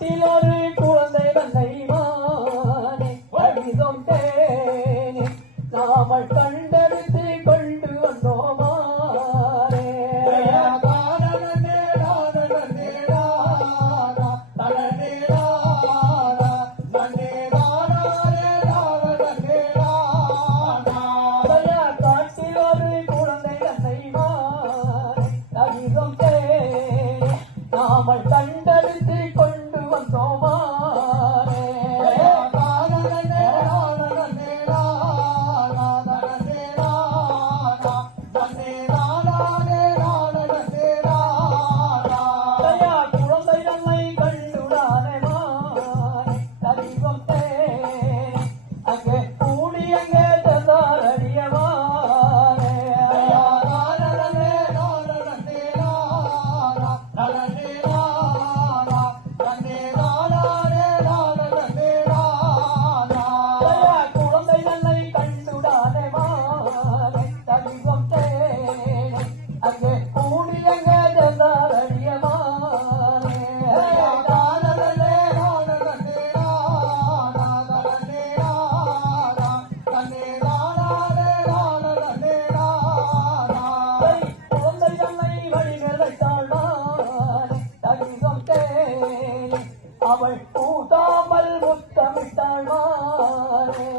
காட்டில் ஒரு குழந்தை தந்தை மானே அடிதம் நாமல் கண்டெடுத்து கொண்டு வந்தோமானே. காட்டில் ஒரு குழந்தை தந்தை மானே அடிதம் நாமல் கண்டெடுத்து Hare அவள் பூதாமல் முத்தமிட்டாள் மாறே